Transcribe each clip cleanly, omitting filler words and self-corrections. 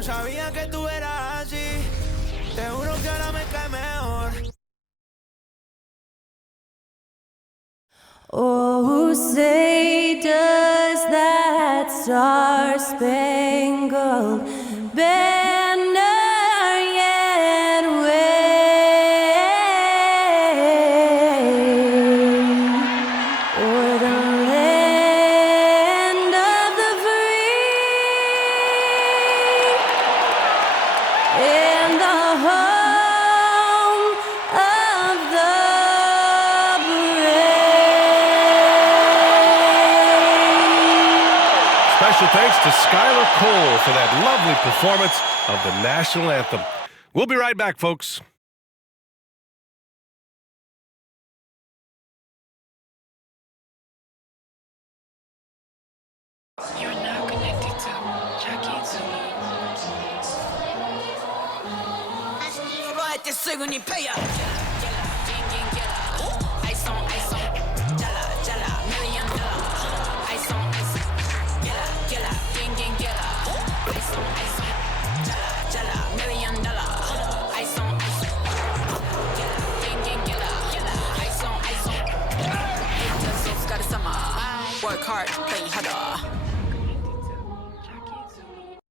no sabía que tú eras así. Te juro que ahora me cae mejor. Oh, say does that star-spangled banner yet wave o'er the land of the free and the home of the Special thanks to Skylar Cole for that lovely performance of the national anthem. We'll be right back, folks. You're now connected to Jackie Zulu. Este soy un imperio. Work hard, play harder.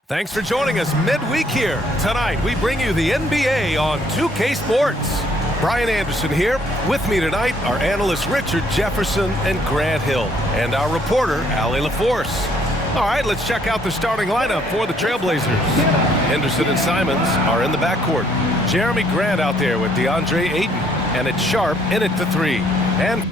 Thanks for joining us midweek here. Tonight, we bring you the NBA on 2K Sports. Brian Anderson here. With me tonight are analysts Richard Jefferson and Grant Hill, and our reporter, Allie LaForce. All right, let's check out the starting lineup for the TrailBlazers. Henderson and Simons are in the backcourt. Jeremy Grant out there with DeAndre Ayton, and it's Sharp in at the 3. And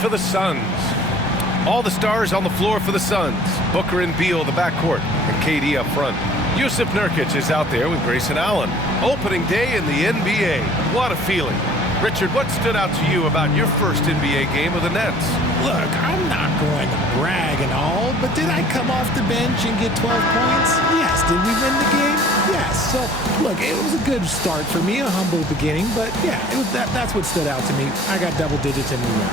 for the Suns, all the stars on the floor for the Suns. Booker and Beal, the backcourt, and KD up front. Yusuf Nurkic is out there with Grayson Allen. Opening day in the NBA. What a feeling. Richard, what stood out to you about your first NBA game with the Nets? Look, I'm not going to brag and all, but did I come off the bench and get 12 points? Yes. Did we win the game? Yes. So, look, it was a good start for me, a humble beginning, but yeah, that's what stood out to me. I got double digits and we won.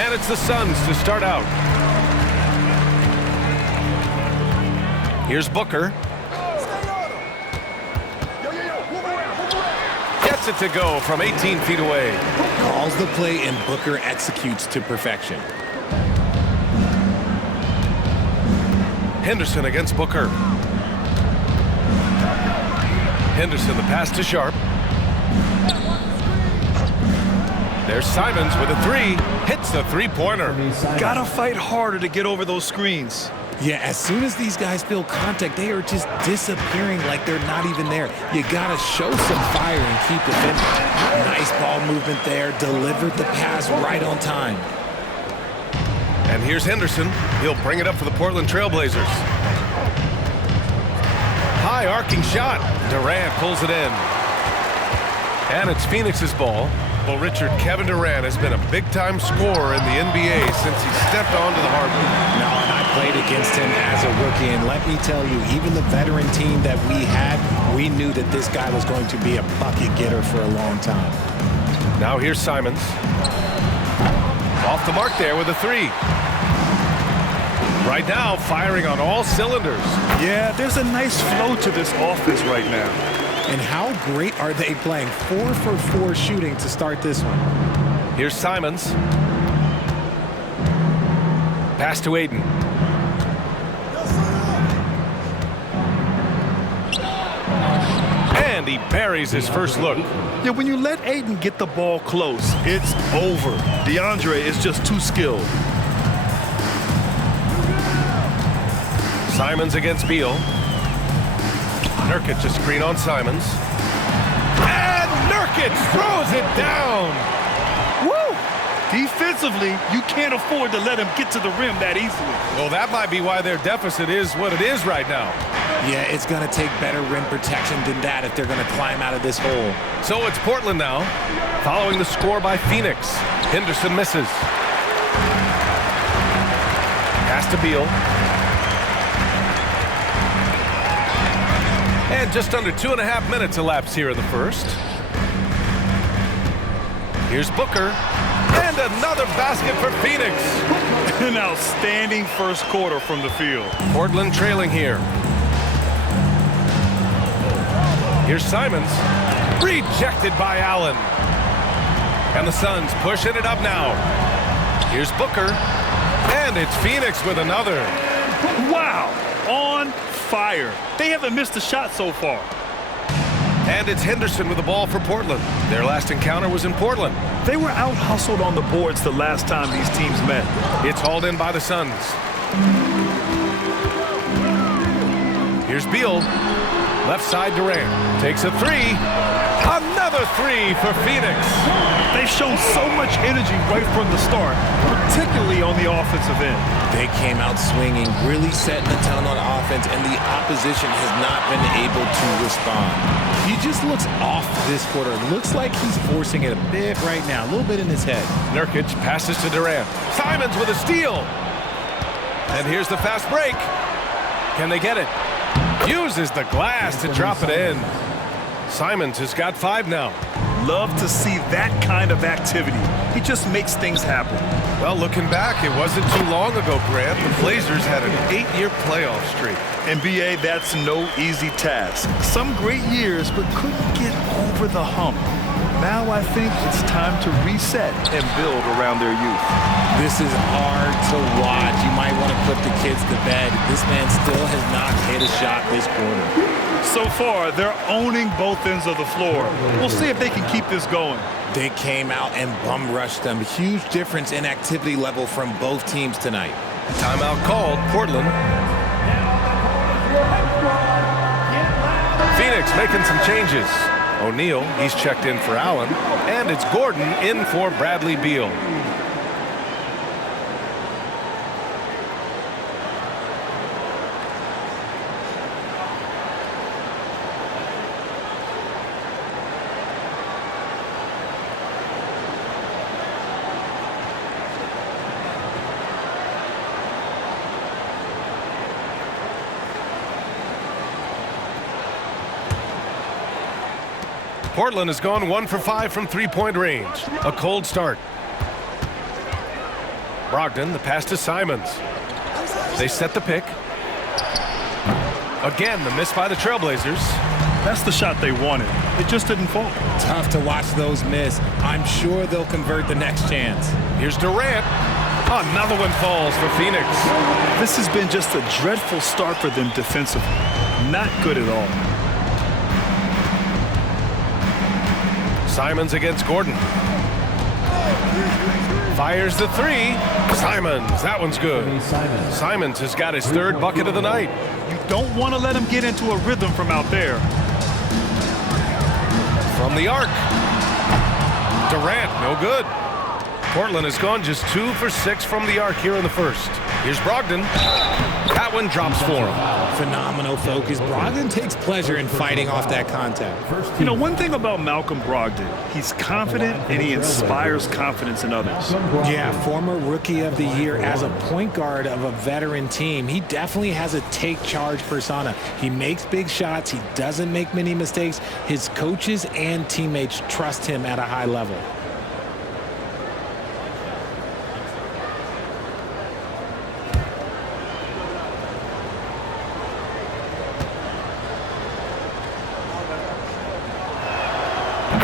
And it's the Suns to start out. Here's Booker. Gets it to go from 18 feet away. Calls the play and Booker executes to perfection. Henderson against Booker. Henderson, the pass to Sharp. There's Simons with a 3. Hits the three-pointer. Gotta fight harder to get over those screens. Yeah, as soon as these guys feel contact, they are just disappearing like they're not even there. You gotta show some fire and keep defending. Nice ball movement there. Delivered the pass right on time. And here's Henderson. He'll bring it up for the Portland TrailBlazers. High arcing shot. Durant pulls it in. And it's Phoenix's ball. Well, Richard, Kevin Durant has been a big-time scorer in the NBA since he stepped onto the hardwood. No, and I played against him as a rookie, and let me tell you, even the veteran team that we had, we knew that this guy was going to be a bucket getter for a long time. Now here's Simons. Off the mark there with a 3. Right now, firing on all cylinders. Yeah, there's a nice flow to this offense right now. And how great are they playing? 4 for 4 shooting to start this one. Here's Simons. Pass to Ayton. And he buries his first look. Yeah, when you let Aiden get the ball close, it's over. DeAndre is just too skilled. Simons against Beal. Nurkic a screen on Simons. And Nurkic throws it down. Woo! Defensively, you can't afford to let him get to the rim that easily. Well, that might be why their deficit is what it is right now. Yeah, it's going to take better rim protection than that if they're going to climb out of this hole. So it's Portland now, following the score by Phoenix. Henderson misses. Pass to Beal. And just under 2.5 minutes elapsed here in the first. Here's Booker. And another basket for Phoenix. An outstanding first quarter from the field. Portland trailing here. Here's Simons. Rejected by Allen. And the Suns pushing it up now. Here's Booker. And it's Phoenix with another. Wow! On fire. They haven't missed a shot so far. And it's Henderson with the ball for Portland. Their last encounter was in Portland. They were out-hustled on the boards the last time these teams met. It's hauled in by the Suns. Here's Beal. Left side Durant. Takes a three. Another three for Phoenix. They've shown so much energy right from the start, particularly on the offensive end. They came out swinging, really setting the tone on offense, and the opposition has not been able to respond. He just looks off this quarter. Looks like he's forcing it a bit right now, a little bit in his head. Nurkic passes to Durant. Simons with a steal. And here's the fast break. Can they get it? Uses the glass to drop it in. Simons has got 5 now. Love to see that kind of activity. He just makes things happen. Well, looking back, it wasn't too long ago, Grant. The Blazers had an 8-year playoff streak. NBA, that's no easy task. Some great years, but couldn't get over the hump. Now I think it's time to reset and build around their youth. This is hard to watch. You might want to put the kids to bed. This man still has not hit a shot this quarter. So far, they're owning both ends of the floor. We'll see if they can keep this going. They came out and bum rushed them. Huge difference in activity level from both teams tonight. Timeout called, Portland. Phoenix making some changes. O'Neal, he's checked in for Allen. And it's Gordon in for Bradley Beal. Portland has gone 1 for 5 from three-point range. A cold start. Brogdon, the pass to Simons. They set the pick. Again, the miss by the TrailBlazers. That's the shot they wanted. It just didn't fall. Tough to watch those miss. I'm sure they'll convert the next chance. Here's Durant. Another one falls for Phoenix. This has been just a dreadful start for them defensively. Not good at all. Simons against Gordon. Fires the three. Simons, that one's good. Simons has got his 3rd bucket of the night. You don't want to let him get into a rhythm from out there. From the arc. Durant, no good. Portland has gone just 2 for 6 from the arc here in the first. Here's Brogdon. That one drops for him. Phenomenal focus. Brogdon takes pleasure in fighting off that contact. You know, one thing about Malcolm Brogdon, he's confident and he inspires confidence in others. Yeah, former Rookie of the Year as a point guard of a veteran team. He definitely has a take charge persona. He makes big shots. He doesn't make many mistakes. His coaches and teammates trust him at a high level.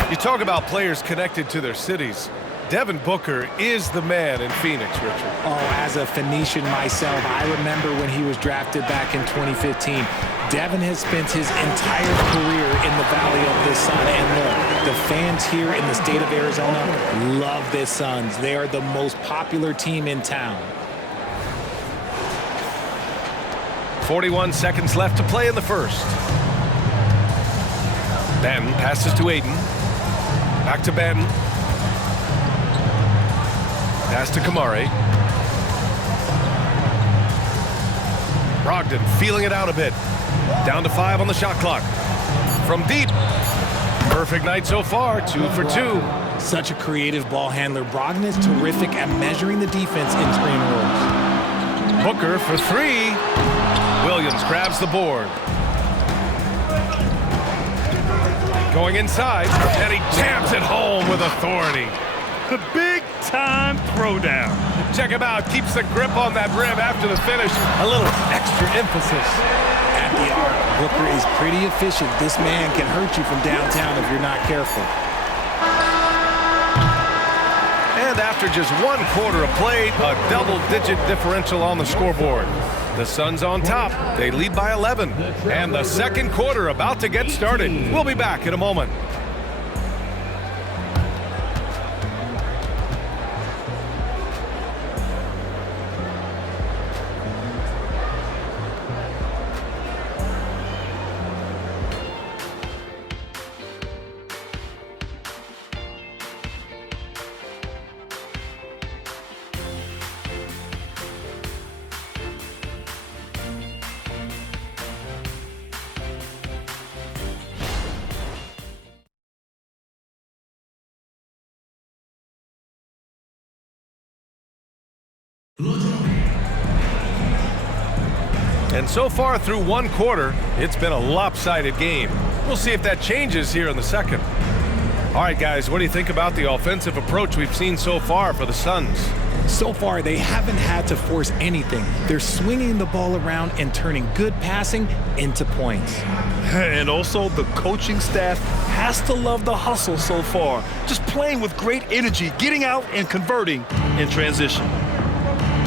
You talk about players connected to their cities. Devin Booker is the man in Phoenix, Richard. Oh, as a Phoenician myself, I remember when he was drafted back in 2015. Devin has spent his entire career in the Valley of the Sun, and look, the fans here in the state of Arizona love the Suns. They are the most popular team in town. 41 seconds left to play in the first. Ben passes to Aiden. Back to Ben. Pass to Kamari. Brogdon feeling it out a bit. Down to 5 on the shot clock. From deep. Perfect night so far, 2 for 2. Such a creative ball handler. Brogdon is terrific at measuring the defense in screen rolls. Booker for 3. Williams grabs the board. Going inside, and he jams it home with authority. The big-time throwdown. Check him out. Keeps the grip on that rim after the finish. A little extra emphasis. At the arc, Booker is pretty efficient. This man can hurt you from downtown if you're not careful. And after just 1 quarter of play, a double-digit differential on the scoreboard. The Suns on top. They lead by 11. And the second quarter about to get started. We'll be back in a moment. And so far through 1 quarter, it's been a lopsided game. We'll see if that changes here in the second. All right, guys, what do you think about the offensive approach we've seen so far for the Suns? So far, they haven't had to force anything. They're swinging the ball around and turning good passing into points. And also, the coaching staff has to love the hustle so far. Just playing with great energy, getting out and converting in transition.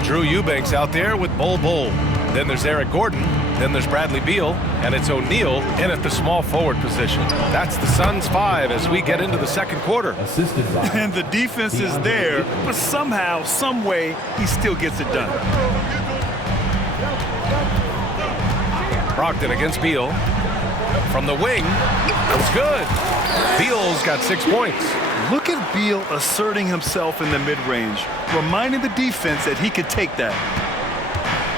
Drew Eubanks out there with Bol. Then there's Eric Gordon. Then there's Bradley Beal. And it's O'Neal in at the small forward position. That's the Suns 5 as we get into the second quarter. And the defense is there, but somehow, some way, he still gets it done. Brogdon against Beal. From the wing. It's good. Beal's got 6 points. Look at Beal asserting himself in the mid-range, reminding the defense that he could take that.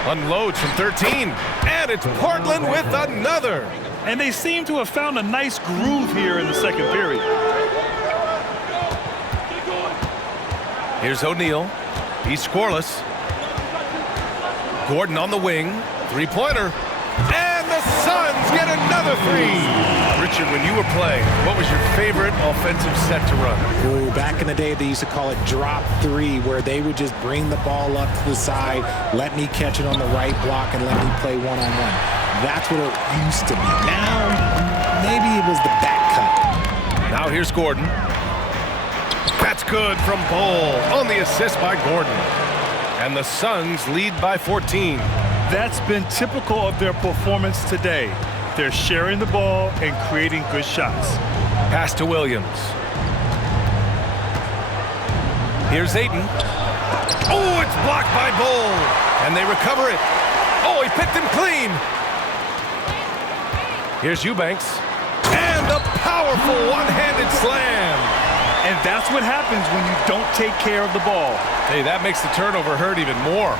Unloads from 13. And it's Portland with another. And they seem to have found a nice groove here in the second period. Here's O'Neal. He's scoreless. Gordon on the wing. 3-pointer. And the Suns get another 3. Richard, when you were playing, what was your favorite offensive set to run? Oh, back in the day, they used to call it drop 3, where they would just bring the ball up to the side, let me catch it on the right block, and let me play one-on-one. That's what it used to be. Now, maybe it was the back cut. Now here's Gordon. That's good from Bol on the assist by Gordon. And the Suns lead by 14. That's been typical of their performance today. They're sharing the ball and creating good shots. Pass to Williams. Here's Ayton. Oh, it's blocked by Bol. And they recover it. Oh, he picked him clean. Here's Eubanks. And a powerful one-handed slam. And that's what happens when you don't take care of the ball. Hey, that makes the turnover hurt even more.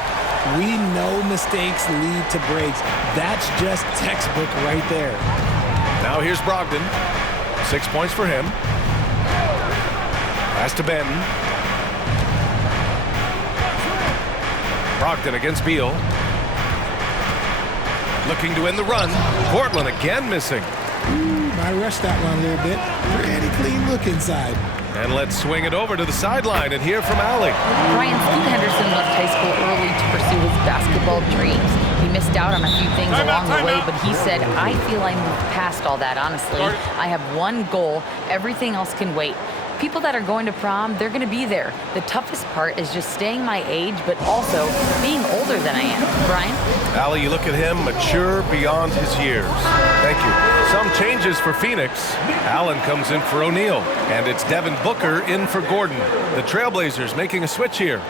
We know mistakes lead to breaks. That's just textbook right there. Now here's Brogdon. 6 points for him. Pass to Benton. Brogdon against Beal. Looking to end the run. Portland again missing. I rushed that one a little bit. Pretty clean look inside. And let's swing it over to the sideline and hear from Allie. Brian, Steve Henderson left high school early to pursue his basketball dreams. He missed out on a few things along the way, but he said, I feel I moved past all that, honestly. I have one goal. Everything else can wait. People that are going to prom, they're going to be there. The toughest part is just staying my age, but also being older than I am. Brian? Allie, you look at him, mature beyond his years. Thank you. Some changes for Phoenix. Allen comes in for O'Neal, and it's Devin Booker in for Gordon. The TrailBlazers making a switch here.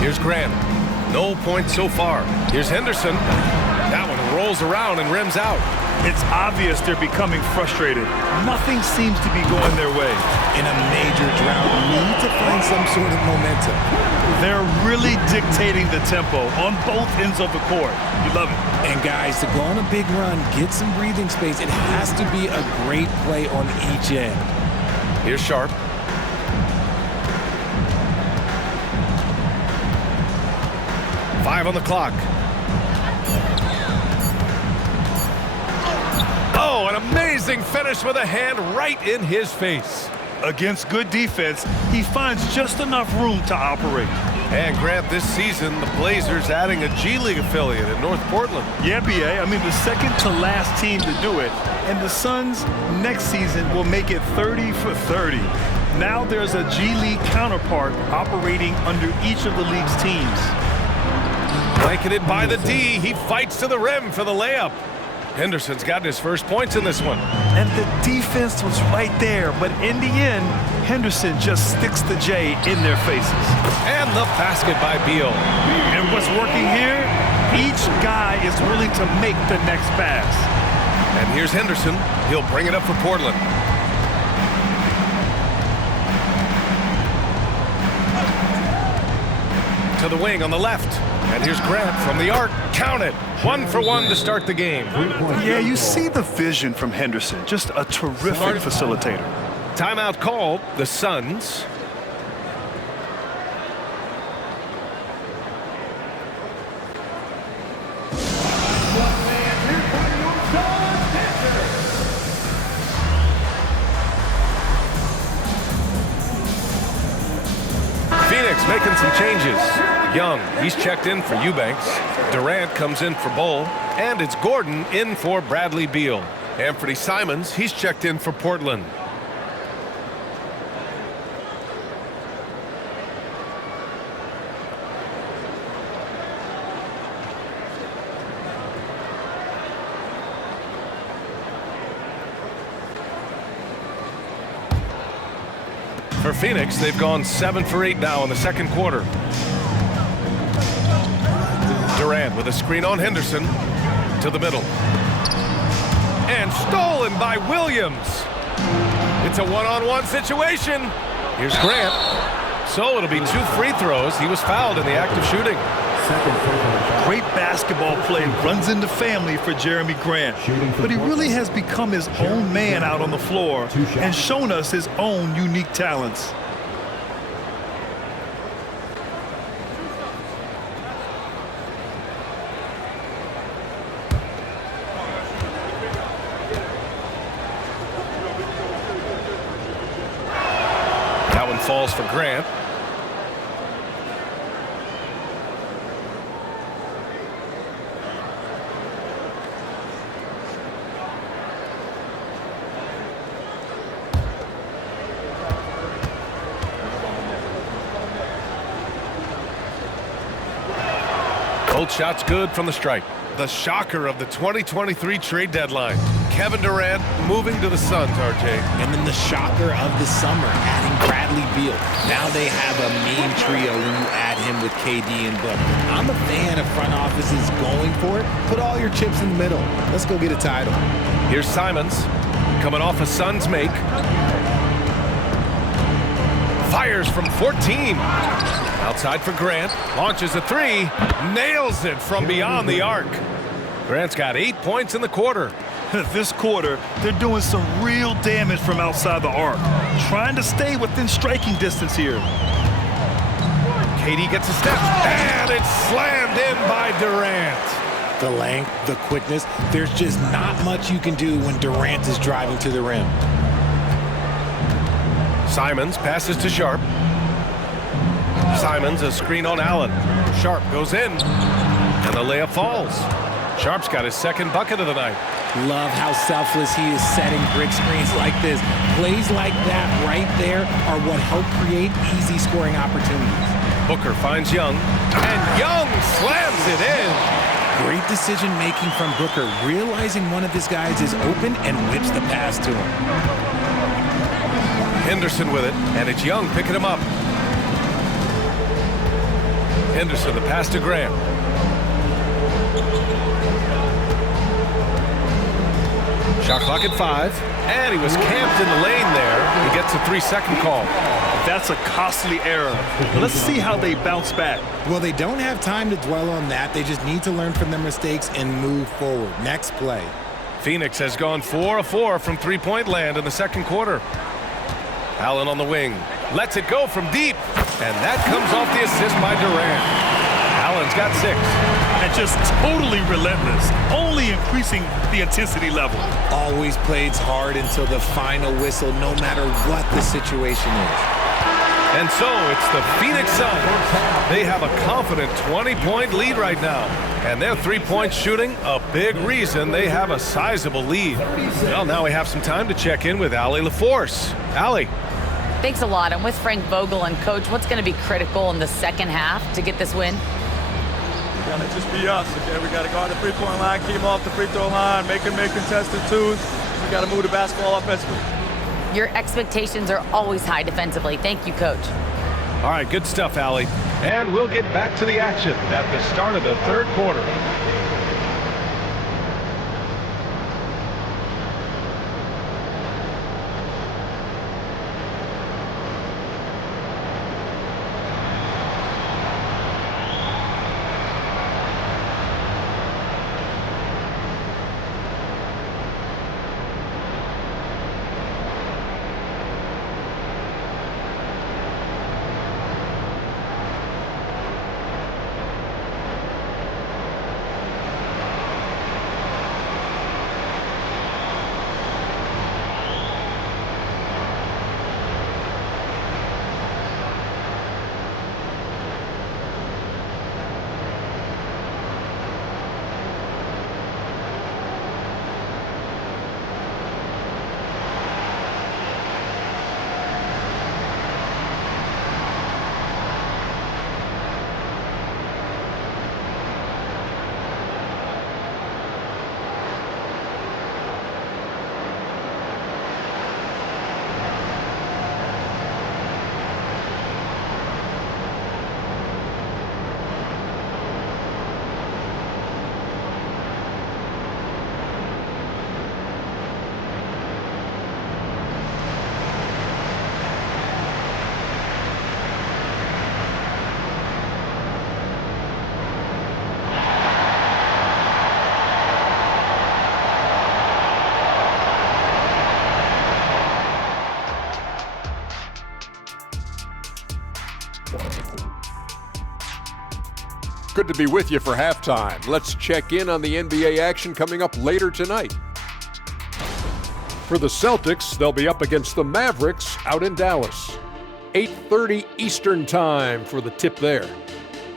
Here's Grant. No points so far. Here's Henderson. That one rolls around and rims out. It's obvious they're becoming frustrated. Nothing seems to be going their way. In a major drought, you need to find some sort of momentum. They're really dictating the tempo on both ends of the court. You love it. And guys, to go on a big run, get some breathing space, it has to be a great play on each end. Here's Sharp. Five on the clock. Oh, an amazing finish with a hand right in his face. Against good defense, he finds just enough room to operate. And Grant, this season, the Blazers adding a G League affiliate in North Portland. Yeah, BA. I mean, the second to last team to do it. And the Suns next season will make it 30 for 30. Now there's a G League counterpart operating under each of the league's teams. Blanketed by the D, he fights to the rim for the layup. Henderson's gotten his first points in this one. And the defense was right there, but in the end, Henderson just sticks the J in their faces. And the basket by Beal. And what's working here? Each guy is willing to make the next pass. And here's Henderson. He'll bring it up for Portland. To the wing on the left. And here's Grant from the arc. Count it. 1 for 1 to start the game. Yeah, you see the vision from Henderson. Just a terrific facilitator. Timeout called. The Suns. Phoenix making some changes. Young, he's checked in for Eubanks. Durant comes in for Bull. And it's Gordon in for Bradley Beal. Anthony Simons, he's checked in for Portland. For Phoenix, they've gone 7 for 8 now in the second quarter. Durant with a screen on Henderson to the middle. And stolen by Williams. It's a one-on-one situation. Here's Grant. So it'll be 2 free throws. He was fouled in the act of shooting. Great basketball play, runs into family for Jeremy Grant. But he really has become his own man out on the floor and shown us his own unique talents. That one falls for Grant. Both shots good from the stripe. The shocker of the 2023 trade deadline. Kevin Durant moving to the Suns, RJ. And then the shocker of the summer, adding Bradley Beal. Now they have a main trio when you add him with KD and Book. I'm a fan of front offices going for it. Put all your chips in the middle. Let's go get a title. Here's Simons coming off a Suns make. Fires from 14. Outside for Grant. Launches a 3. Nails it from beyond the arc. Grant's got 8 points in the quarter. This quarter, they're doing some real damage from outside the arc. Trying to stay within striking distance here. KD gets a step. And it's slammed in by Durant. the length, the quickness. There's just not much you can do when Durant is driving to the rim. Simons passes to Sharp. Simons, a screen on Allen. Sharp goes in, and the layup falls. Sharp's got his second bucket of the night. Love how selfless he is setting brick screens like this. Plays like that right there are what help create easy scoring opportunities. Booker finds Young, and Young slams it in. Great decision making from Booker, realizing one of his guys is open and whips the pass to him. Henderson with it, and it's Young picking him up. Henderson, the pass to Graham. Shot clock at 5, and he was camped in the lane there. He gets a 3-second call. That's a costly error. Let's see how they bounce back. Well, they don't have time to dwell on that. They just need to learn from their mistakes and move forward. Next play. Phoenix has gone 4 of 4 from three-point land in the second quarter. Allen on the wing, lets it go from deep, and that comes off the assist by Durant. Allen's got 6. And just totally relentless, only increasing the intensity level. Always plays hard until the final whistle, no matter what the situation is. And so it's the Phoenix Suns. They have a confident 20-point lead right now. And their three-point shooting, a big reason they have a sizable lead. Well, now we have some time to check in with Allie LaForce. Allie. Thanks a lot. I'm with Frank Vogel. And, Coach, what's going to be critical in the second half to get this win? It's going to just be us, okay? We got to guard the three-point line, keep them off the free throw line, make contested twos. We got to move the basketball offensively. Your expectations are always high defensively. Thank you, Coach. All right, good stuff, Allie. And we'll get back to the action at the start of the third quarter. Good to be with you for halftime. Let's check in on the NBA action coming up later tonight. For the Celtics, they'll be up against the Mavericks out in Dallas. 8:30 Eastern time for the tip there.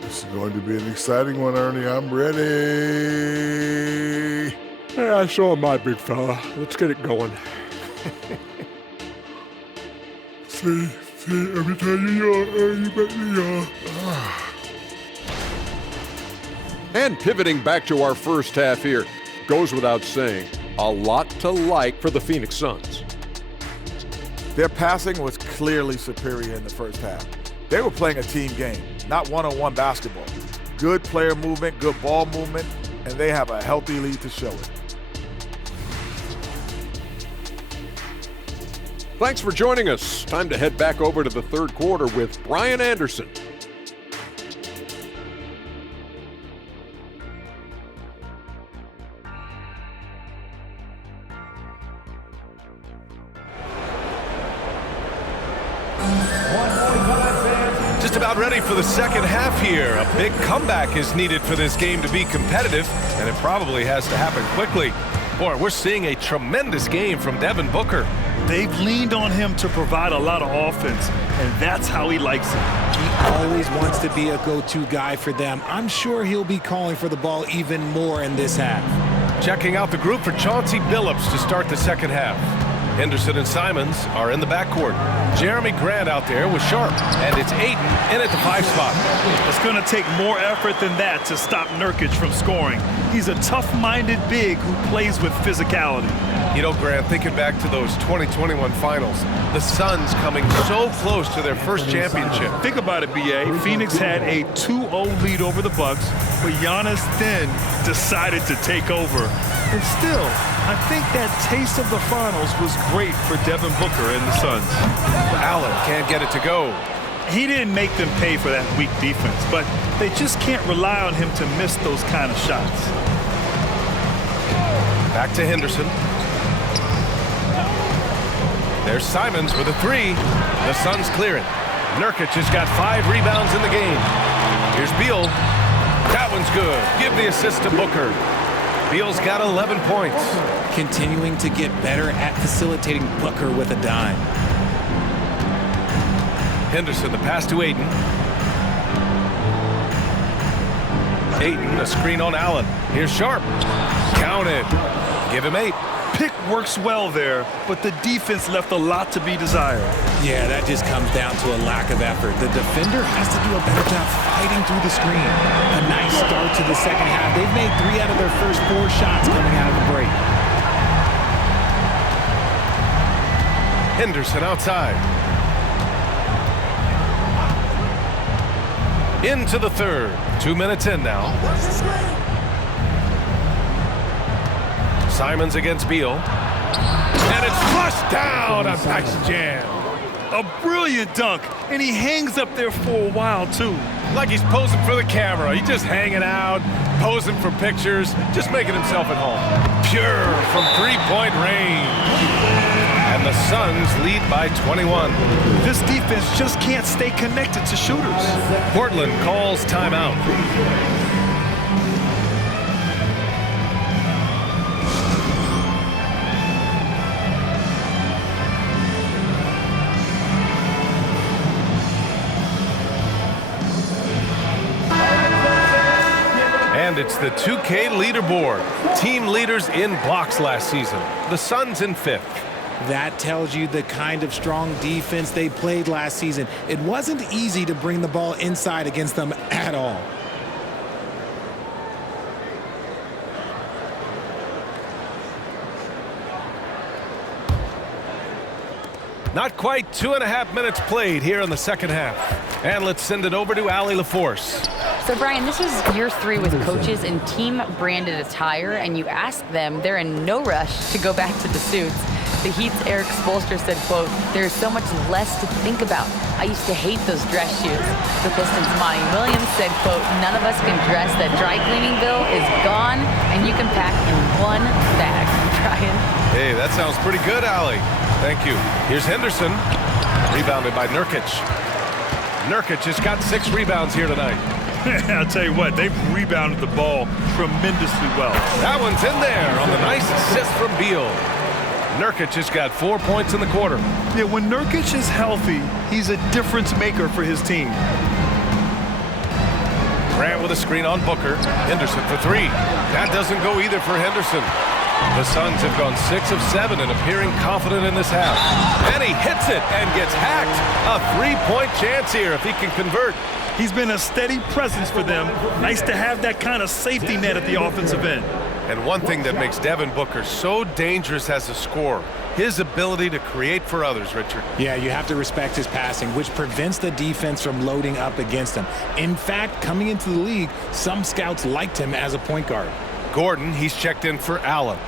This is going to be an exciting one, Ernie. I'm ready. Yeah, I saw my big fella. Let's get it going. See, every time you make me And pivoting back to our first half here, goes without saying, a lot to like for the Phoenix Suns. Their passing was clearly superior in the first half. They were playing a team game, not one-on-one basketball. Good player movement, good ball movement, and they have a healthy lead to show it. Thanks for joining us. Time to head back over to the third quarter with Brian Anderson. Just about ready for the second half here. A big comeback is needed for this game to be competitive, and it probably has to happen quickly. Boy, we're seeing a tremendous game from Devin Booker. They've leaned on him to provide a lot of offense, and that's how he likes it. He always wants to be a go-to guy for them. I'm sure he'll be calling for the ball even more in this half. Checking out the group for Chauncey Billups to start the second half. Henderson and Simons are in the backcourt. Jeremy Grant out there with Sharp, and it's Ayton in at the 5 spot. It's going to take more effort than that to stop Nurkic from scoring. He's a tough-minded big who plays with physicality. You know, Grant, thinking back to those 2021 finals, the Suns coming so close to their first championship. Think about it, B.A. Phoenix had a 2-0 lead over the Bucks, but Giannis then decided to take over. And still, I think that taste of the finals was great for Devin Booker and the Suns. Allen can't get it to go. He didn't make them pay for that weak defense, but they just can't rely on him to miss those kind of shots. Back to Henderson. There's Simons with a 3. The Suns clear it. Nurkic has got 5 rebounds in the game. Here's Beal. That one's good. Give the assist to Booker. Beal's got 11 points. Continuing to get better at facilitating Booker with a dime. Henderson, the pass to Ayton. Ayton, a screen on Allen. Here's Sharp. Count it. Give him 8. Pick works well there, but the defense left a lot to be desired. Yeah, that just comes down to a lack of effort. The defender has to do a better job fighting through the screen. A nice start to the second half. They've made 3 out of their first 4 shots coming out of the break. Henderson outside. Into the third. 2 minutes in now. Simons against Beal. And it's flushed down. A nice jam. A brilliant dunk, and he hangs up there for a while, too. Like he's posing for the camera. He's just hanging out, posing for pictures, just making himself at home. Pure from 3-point range. And the Suns lead by 21. This defense just can't stay connected to shooters. Portland calls timeout. And it's the 2K leaderboard. Team leaders in blocks last season. The Suns in 5th. That tells you the kind of strong defense they played last season. It wasn't easy to bring the ball inside against them at all. Not quite 2.5 minutes played here in the second half. And let's send it over to Allie LaForce. So, Brian, this is year 3 with coaches in team-branded attire, and you ask them, they're in no rush to go back to the suits. The Heat's Eric Spoelstra said, quote, "There's so much less to think about. I used to hate those dress shoes." The Pistons' Monty Williams said, quote, "None of us can dress. That dry cleaning bill is gone, and you can pack in one bag." Brian? Hey, that sounds pretty good, Allie. Thank you. Here's Henderson, rebounded by Nurkic. Nurkic has got 6 rebounds here tonight. I'll tell you what, they've rebounded the ball tremendously well. That one's in there on the nice assist from Beal. Nurkic has got 4 points in the quarter. Yeah, when Nurkic is healthy, he's a difference maker for his team. Grant with a screen on Booker. Henderson for 3. That doesn't go either for Henderson. The Suns have gone 6 of 7 and appearing confident in this half. And he hits it and gets hacked. A 3-point chance here if he can convert. He's been a steady presence for them. Nice to have that kind of safety net at the offensive end. And one thing that makes Devin Booker so dangerous as a scorer, his ability to create for others, Richard. Yeah, you have to respect his passing, which prevents the defense from loading up against him. In fact, coming into the league, some scouts liked him as a point guard. Gordon, he's checked in for Allen.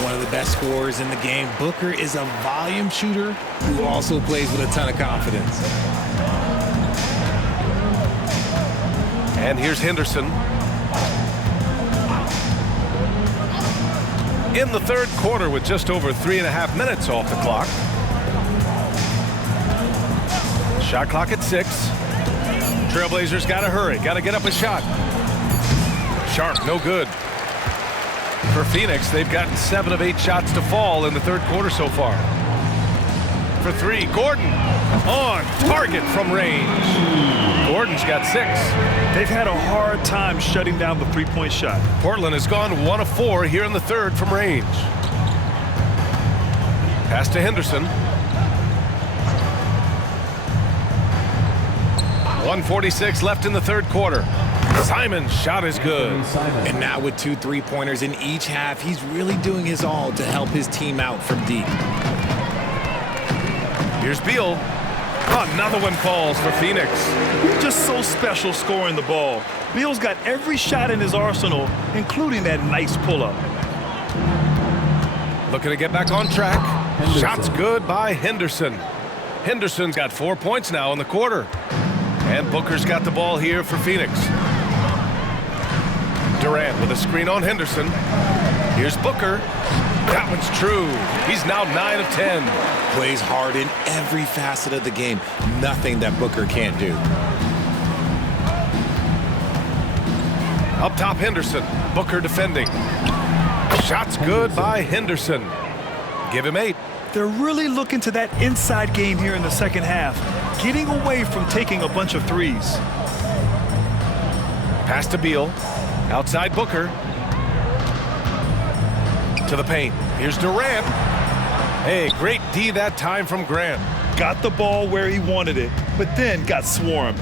One of the best scorers in the game. Booker is a volume shooter who also plays with a ton of confidence. And here's Henderson. in the third quarter with just over 3.5 minutes off the clock. Shot clock at 6. Trailblazers got to hurry, got to get up a shot. Sharp, no good. For Phoenix, they've gotten 7 of 8 shots to fall in the third quarter so far. For 3, Gordon on target from range. Gordon's got 6. They've had a hard time shutting down the three-point shot. Portland has gone 1 of 4 here in the third from range. Pass to Henderson. 1:46 left in the third quarter. Simon's shot is good. And now with 2 3-pointers in each half, he's really doing his all to help his team out from deep. Here's Beal. Another one falls for Phoenix. Just so special scoring the ball. Beal's got every shot in his arsenal, including that nice pull-up. Looking to get back on track. Shot's good by Henderson. Henderson's got 4 points now in the quarter. And Booker's got the ball here for Phoenix. Durant with a screen on Henderson. Here's Booker. That one's true. He's now 9 of 10. Plays hard in every facet of the game. Nothing that Booker can't do. Up top, Henderson. Booker defending. Shot's good by Henderson. Give him 8. They're really looking to that inside game here in the second half, getting away from taking a bunch of threes. Pass to Beal. Outside Booker. To the paint. Here's Durant. Hey, great D that time from Grant. Got the ball where he wanted it, but then got swarmed.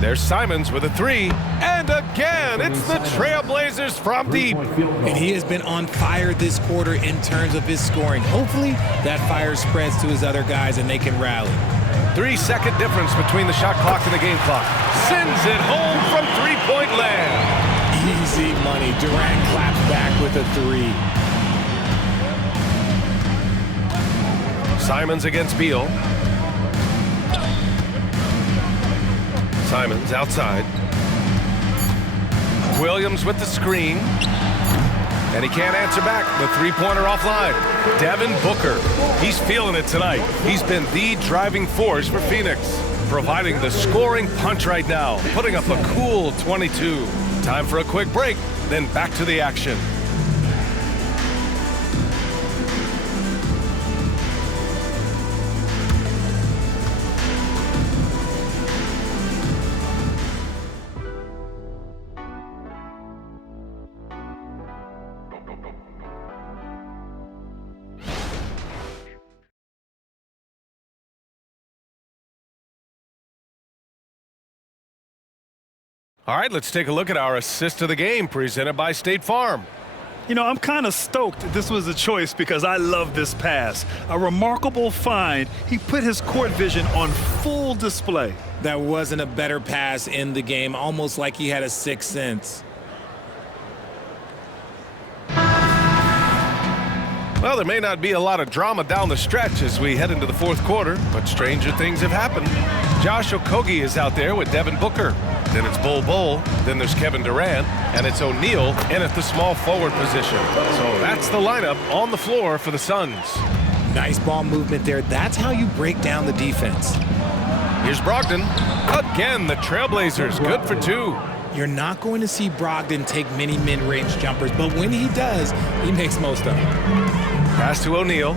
There's Simons with a 3. And again, it's the Trailblazers from deep. And he has been on fire this quarter in terms of his scoring. Hopefully, that fire spreads to his other guys and they can rally. 3-second difference between the shot clock and the game clock. Sends it home from three-point land. Easy money. Durant claps back with a 3. Simons against Beal. Simons outside. Williams with the screen. And he can't answer back. The three-pointer offline. Devin Booker. He's feeling it tonight. He's been the driving force for Phoenix, providing the scoring punch right now, putting up a cool 22. Time for a quick break, then back to the action. All right, let's take a look at our assist of the game presented by State Farm. You know, I'm kind of stoked this was a choice because I love this pass. A remarkable find. He put his court vision on full display. That wasn't a better pass in the game, almost like he had a sixth sense. Well, there may not be a lot of drama down the stretch as we head into the fourth quarter, but stranger things have happened. Josh Okogie is out there with Devin Booker. Then it's Bol Bol, then there's Kevin Durant, and it's O'Neal in at the small forward position. So that's the lineup on the floor for the Suns. Nice ball movement there. That's how you break down the defense. Here's Brogdon. Again, the Trailblazers good for 2. You're not going to see Brogdon take many mid-range jumpers, but when he does, he makes most of them. Pass to O'Neal.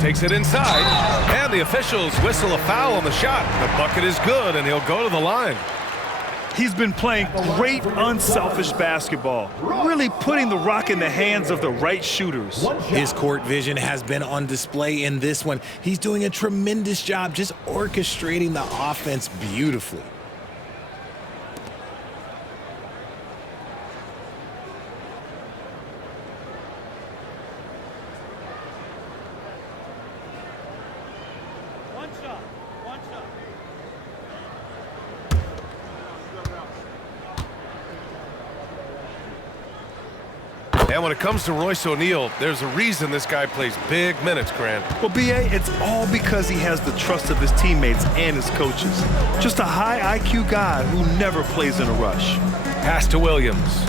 Takes it inside, and the officials whistle a foul on the shot. The bucket is good, and he'll go to the line. He's been playing great, unselfish basketball, really putting the rock in the hands of the right shooters. His court vision has been on display in this one. He's doing a tremendous job just orchestrating the offense beautifully. And when it comes to Royce O'Neal, there's a reason this guy plays big minutes, Grant. Well, B.A., it's all because he has the trust of his teammates and his coaches. Just a high IQ guy who never plays in a rush. Pass to Williams.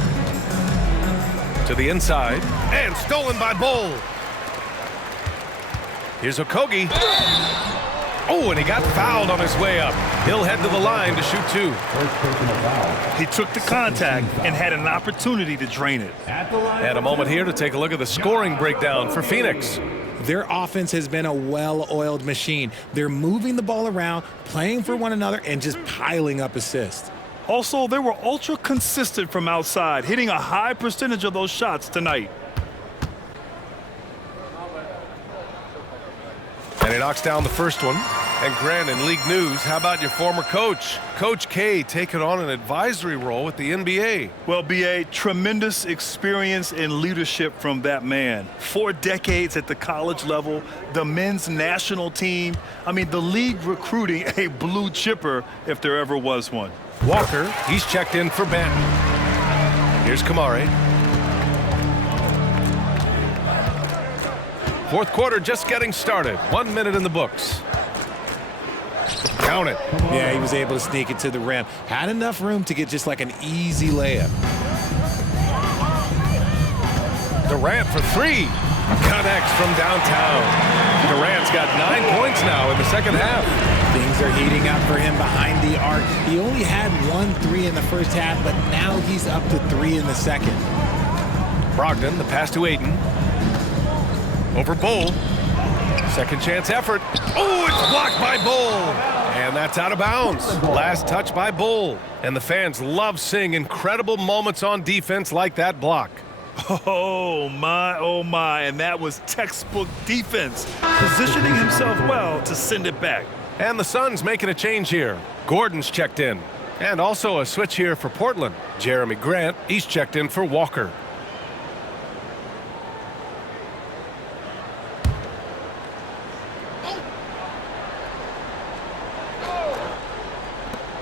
To the inside, and stolen by Bull. Here's Okogie. Oh, and he got fouled on his way up. He'll head to the line to shoot two. He took the contact and had an opportunity to drain it. And a moment here to take a look at the scoring breakdown for Phoenix. Their offense has been a well-oiled machine. They're moving the ball around, playing for one another, and just piling up assists. Also, they were ultra consistent from outside, hitting a high percentage of those shots tonight. And he knocks down the first one. And Grant, in league news, how about your former coach? Coach K taking on an advisory role with the NBA. Well, B.A., tremendous experience and leadership from that man. 4 decades at the college level, the men's national team. I mean, the league recruiting a blue chipper if there ever was one. Walker, he's checked in for Benton. Here's Kamari. Fourth quarter just getting started. 1 minute in the books. Count it. Yeah, he was able to sneak it to the rim. Had enough room to get just like an easy layup. Durant for 3. Connects from downtown. Durant's got 9 points now in the second half. Things are heating up for him behind the arc. He only had 1 3 in the first half, but now he's up to 3 in the second. Brogdon, the pass to Aiden. Over Bull. Second chance effort. Oh, it's blocked by Bull. And that's out of bounds. Last touch by Bull. And the fans love seeing incredible moments on defense like that block. Oh my, and that was textbook defense. Positioning himself well to send it back. And the Suns making a change here. Gordon's checked in. And also a switch here for Portland. Jeremy Grant, he's checked in for Walker.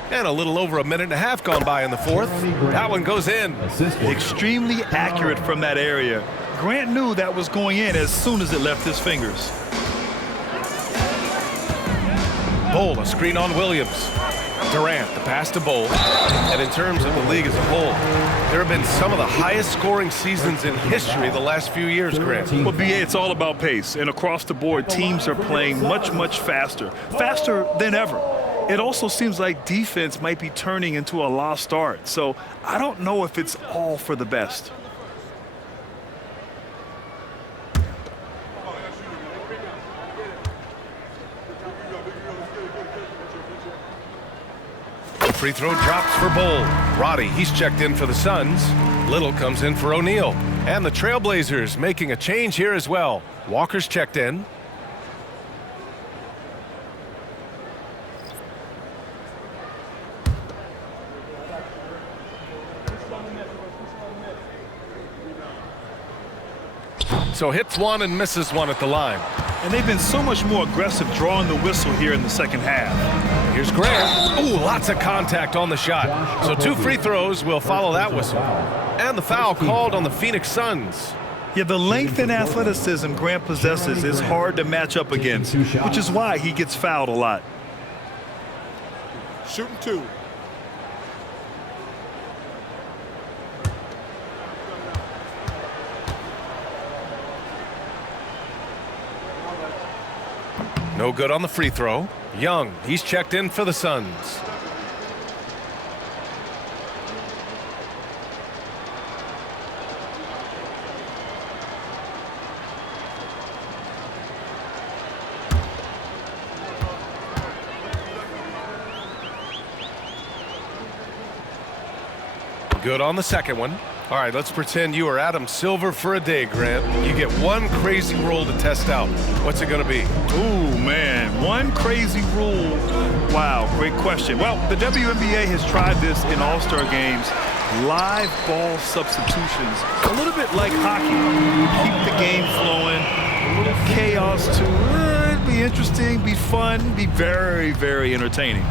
And a little over a minute and a half gone by in the fourth. That one goes in. Extremely accurate from that area. Grant knew that was going in as soon as it left his fingers. Bull, a screen on Williams. Durant, the pass to Bull. And in terms of the league as a whole, there have been some of the highest scoring seasons in history the last few years, Grant. Well, B.A., it's all about pace. And across the board, teams are playing much, much faster. Faster than ever. It also seems like defense might be turning into a lost art. So I don't know if it's all for the best. Free throw drops for Bull. Roddy, he's checked in for the Suns. Little comes in for O'Neal. And the TrailBlazers making a change here as well. Walker's checked in. So hits one and misses one at the line. And they've been so much more aggressive drawing the whistle here in the second half. Here's Grant. Ooh, lots of contact on the shot. So 2 free throws will follow that whistle. And the foul called on the Phoenix Suns. Yeah, the length and athleticism Grant possesses is hard to match up against, which is why he gets fouled a lot. Shooting 2. No good on the free throw. Young, he's checked in for the Suns. Good on the second one. All right, let's pretend you are Adam Silver for a day, Grant. You get one crazy rule to test out. What's it going to be? Ooh, man, one crazy rule. Wow, great question. Well, the WNBA has tried this in All-Star games. Live ball substitutions, a little bit like hockey. Keep the game flowing, a little chaos to be interesting, be fun, be very, very entertaining.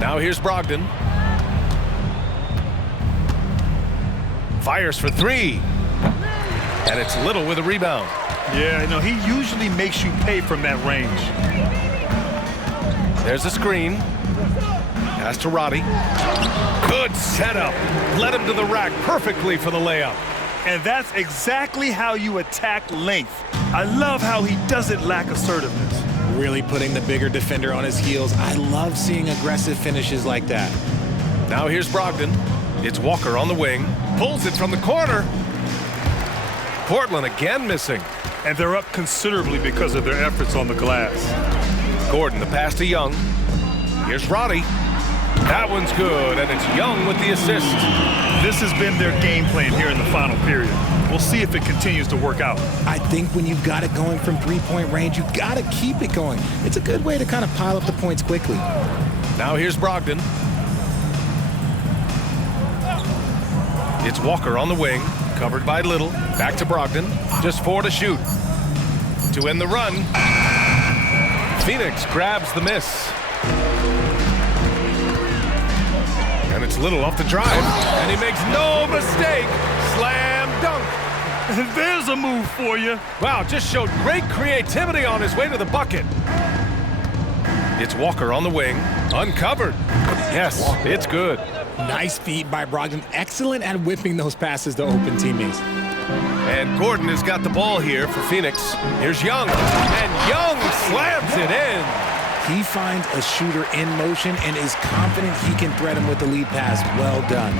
Now here's Brogdon. Fires for three. And it's Little with a rebound. Yeah, you know, he usually makes you pay from that range. There's a screen. Pass to Roddy. Good setup. Led him to the rack perfectly for the layup. And that's exactly how you attack length. I love how he doesn't lack assertiveness. Really putting the bigger defender on his heels. I love seeing aggressive finishes like that. Now here's Brogdon. It's Walker on the wing. Pulls it from the corner. Portland again missing. And they're up considerably because of their efforts on the glass. Gordon, the pass to Young. Here's Roddy. That one's good, and it's Young with the assist. This has been their game plan here in the final period. We'll see if it continues to work out. I think when you've got it going from three-point range, you've got to keep it going. It's a good way to kind of pile up the points quickly. Now here's Brogdon. It's Walker on the wing, covered by Little. Back to Brogdon. Just 4 to shoot. To end the run. Phoenix grabs the miss. And it's Little off the drive. And he makes no mistake. Slam dunk. There's a move for you. Wow, just showed great creativity on his way to the bucket. It's Walker on the wing. Uncovered. Yes, it's good. Nice feed by Brogdon. Excellent at whipping those passes to open teammates. And Gordon has got the ball here for Phoenix. Here's Young. And Young slams it in. He finds a shooter in motion and is confident he can thread him with the lead pass. Well done.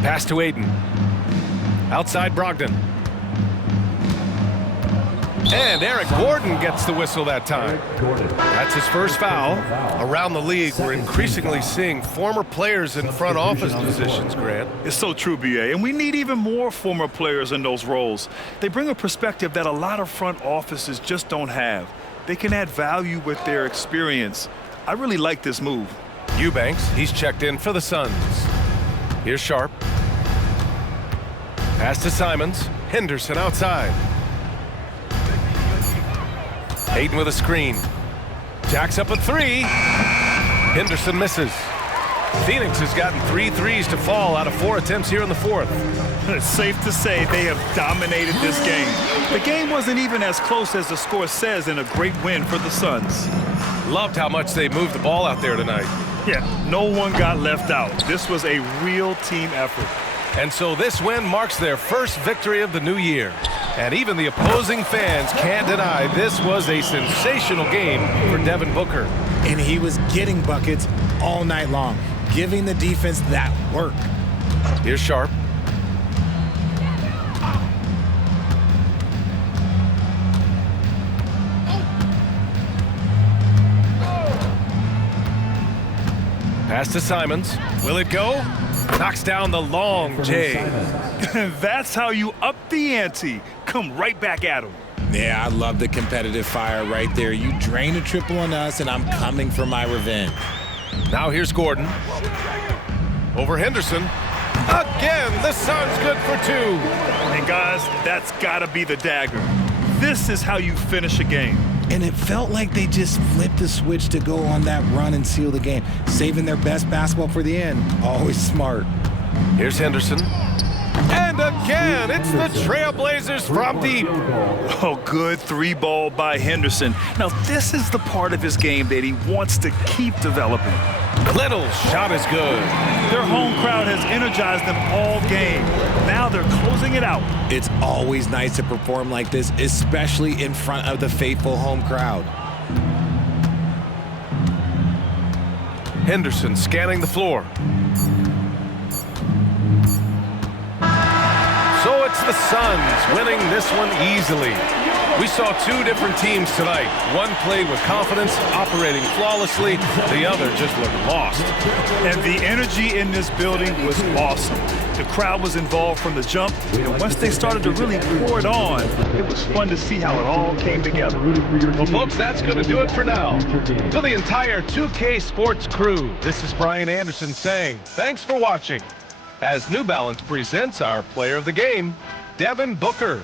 Pass to Aiden. Outside Brogdon. And Eric Gordon gets the whistle that time. That's his first foul. Around the league, we're increasingly seeing former players in front office positions, Grant. It's so true, BA, and we need even more former players in those roles. They bring a perspective that a lot of front offices just don't have. They can add value with their experience. I really like this move. Eubanks, he's checked in for the Suns. Here's Sharp. Pass to Simons. Henderson outside. Aiden with a screen. Jacks up a three. Henderson misses. Phoenix has gotten 3 threes to fall out of 4 attempts here in the fourth. It's safe to say they have dominated this game. The game wasn't even as close as the score says in a great win for the Suns. Loved how much they moved the ball out there tonight. Yeah, no one got left out. This was a real team effort. And so this win marks their first victory of the new year. And even the opposing fans can't deny this was a sensational game for Devin Booker. And he was getting buckets all night long, giving the defense that work. Here's Sharp. Pass to Simons. Will it go? Knocks down the long J. That's how you up the ante. Come right back at him. Yeah, I love the competitive fire right there. You drain a triple on us, and I'm coming for my revenge. Now here's Gordon. Over Henderson. Again, the Suns good for 2. And guys, that's got to be the dagger. This is how you finish a game. And it felt like they just flipped the switch to go on that run and seal the game, saving their best basketball for the end. Always smart. Here's Henderson. And again, it's the TrailBlazers from deep. Oh, good 3-ball by Henderson. Now, this is the part of his game that he wants to keep developing. Little shot is good. Their home crowd has energized them all game. Now they're closing it out. It's always nice to perform like this, especially in front of the faithful home crowd. Henderson scanning the floor. So it's the Suns, winning this one easily. We saw two different teams tonight. One played with confidence, operating flawlessly. The other just looked lost. And the energy in this building was awesome. The crowd was involved from the jump, and once they started to really pour it on, it was fun to see how it all came together. Well, folks, that's going to do it for now. To the entire 2K Sports crew, this is Brian Anderson saying thanks for watching as New Balance presents our player of the game, Devin Booker.